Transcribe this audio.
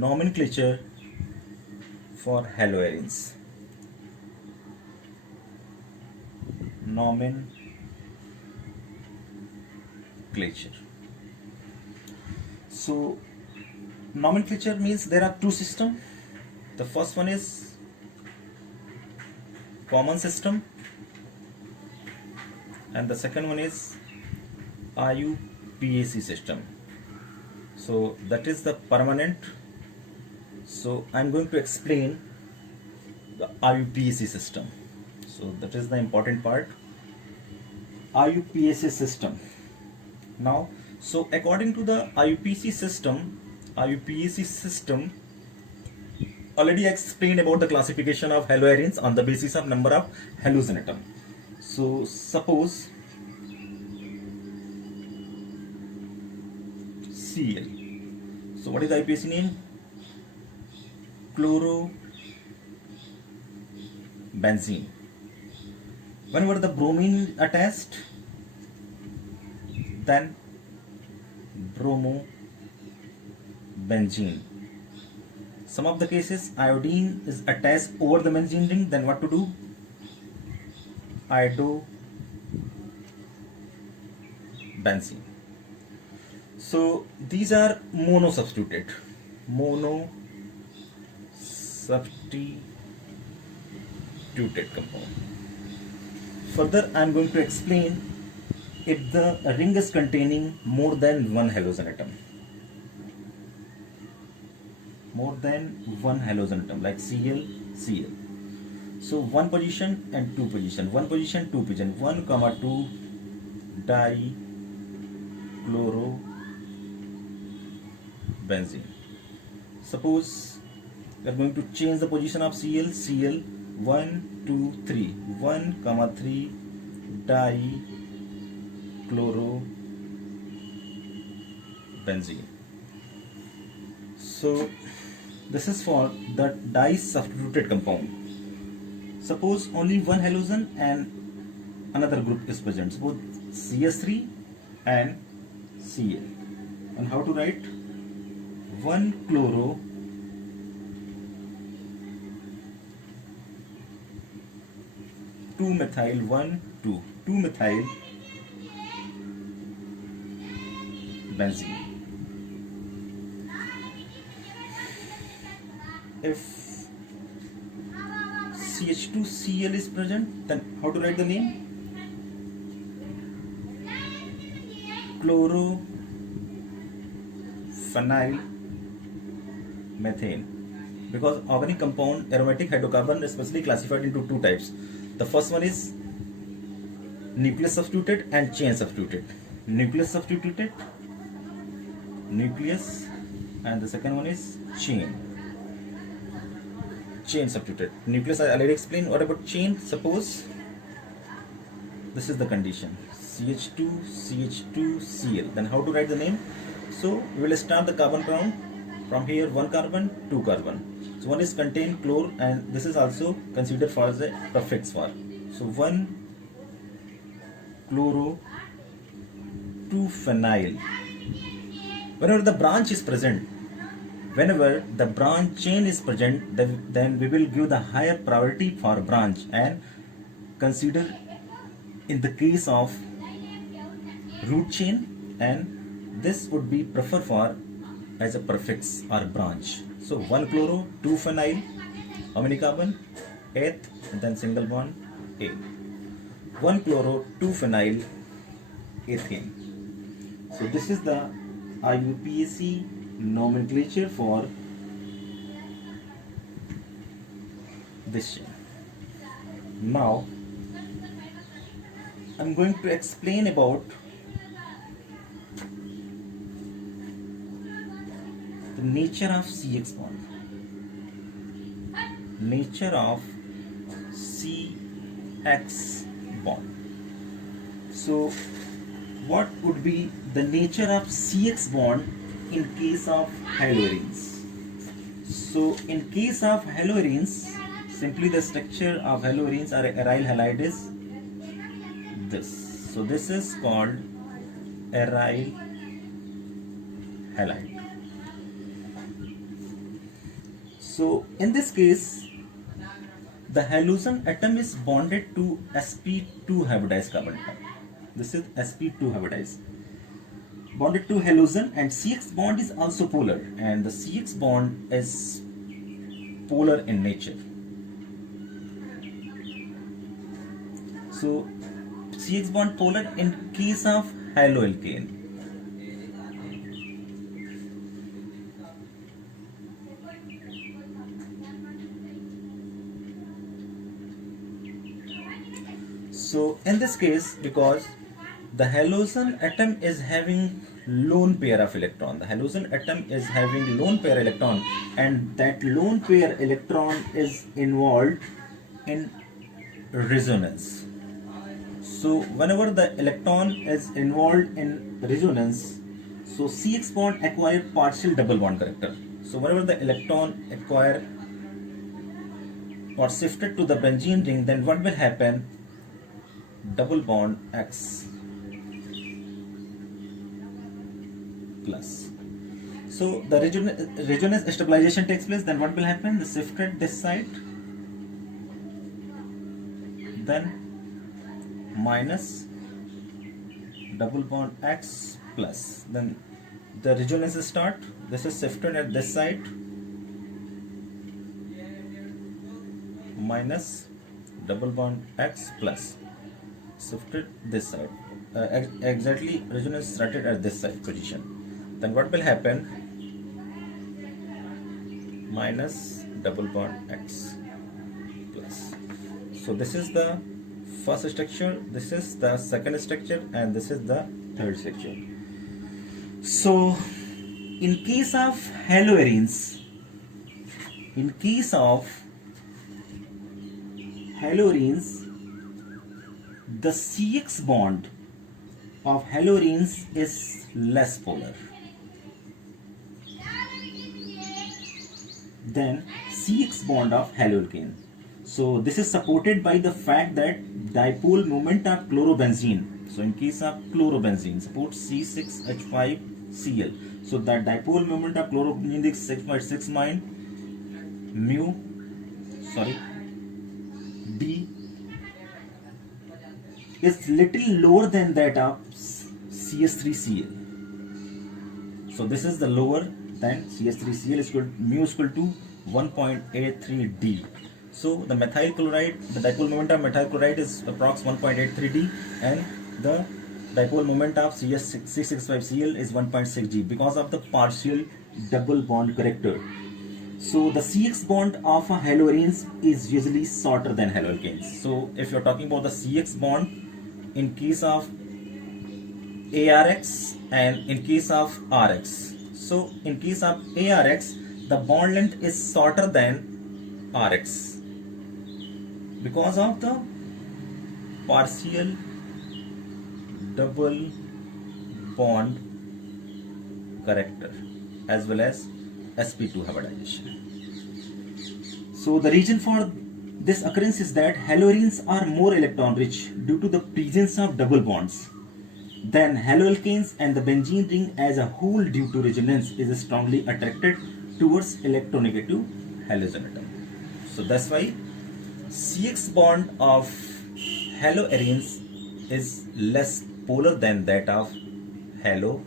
nomenclature for haloarenes. Nomenclature. So nomenclature means there are two systems. The first one is common system and the second one is IUPAC system. So that is the permanent. So I'm going to explain the IUPAC system. So that is the important part. IUPAC system. Now, so according to the IUPAC system, already explained about the classification of haloarenes on the basis of number of halogen atom. So suppose Cl. So what is the IUPAC name? Chlorobenzene. Whenever the bromine attached, then bromobenzene. Some of the cases iodine is attached over the benzene ring, then what to do? Iodobenzene. So these are monosubstituted compound. Further, I am going to explain if the ring is containing more than one halogen atom. More than one halogen atom like Cl. So one position and two position, one position, two position, 1, 2 dichlorobenzene. Suppose we are going to change the position of Cl, 1, 2, 3, 1, 3 dichlorobenzene. So this is for the disubstituted compound. Suppose only one halogen and another group is present. Suppose CS3 and Cl. And how to write? 1 chloro 2 methyl 2 methyl benzene. If CH2Cl is present, then how to write the name? Chlorophenyl methane. Because organic compound aromatic hydrocarbon is specially classified into two types. The first one is nucleus substituted and chain substituted. Nucleus and the second one is chain substituted. Nucleus I already explained. What about chain? Suppose this is the condition, CH2Cl. Then how to write the name? So we will start the carbon count from here, 1 carbon, 2 carbon. So one is contain chlor and this is also considered for as a prefix for. So 1 chloro 2 phenyl. Whenever the branch is present, whenever the branch chain is present, then we will give the higher priority for branch and consider in the case of root chain, and this would be preferred for as a prefix or branch. So 1 chloro 2 phenyl, how many carbon? 8th, and then single bond A. 1 chloro 2 phenyl ethane. So this is the IUPAC nomenclature for this chain. Now I'm going to explain about the nature of CX bond. Nature of CX bond. So what would be the nature of CX bond in case of haloarenes? So in case of haloarenes, simply the structure of haloarenes or aryl halide is this. So this is called aryl halide. So in this case, the halogen atom is bonded to sp2 hybridized carbon atom. This is sp2 hybridized. Bonded to halogen, and CX bond is also polar, and the CX bond is polar in nature. So CX bond polar in case of haloalkane. So in this case, because the halogen atom is having lone pair of electron, the halogen atom is having lone pair electron, and that lone pair electron is involved in resonance. So whenever the electron is involved in resonance, so CX bond acquire partial double bond character. So whenever the electron acquire or shifted to the benzene ring, then what will happen? Double bond X plus. So the resonance stabilization takes place. Then what will happen? The shifted this side, then minus double bond X plus. Then the resonance start. This is shifted at this side, minus double bond X plus. Shifted this side, exactly resonance started at this side position. Then what will happen? Minus double bond X plus. So this is the first structure, this is the second structure, and this is the third structure. So in case of haloarenes, the CX bond of haloarenes is less polar than CX bond of haloalkane. So this is supported by the fact that dipole moment of chlorobenzene. So in case of chlorobenzene, support C6H5Cl. So the dipole moment of chlorobenzene is 6.6 D is little lower than that of CS3Cl. So this is the lower than CS3Cl is equal mu is equal to 1.83 D. So the methyl chloride, the dipole moment of methyl chloride is approx 1.83 D, and the dipole moment of CS665Cl is 1.6 G because of the partial double bond character. So the CX bond of a haloarenes is usually shorter than haloalkanes. So if you're talking about the CX bond in case of ARX and in case of RX. So in case of ARX, the bond length is shorter than RX because of the partial double bond character as well as sp2 hybridization. So the reason for this occurrence is that haloarenes are more electron rich due to the presence of double bonds than haloalkanes, and the benzene ring as a whole due to resonance is strongly attracted towards electronegative halogen atom. So that's why CX bond of haloarenes is less polar than that of haloalkane.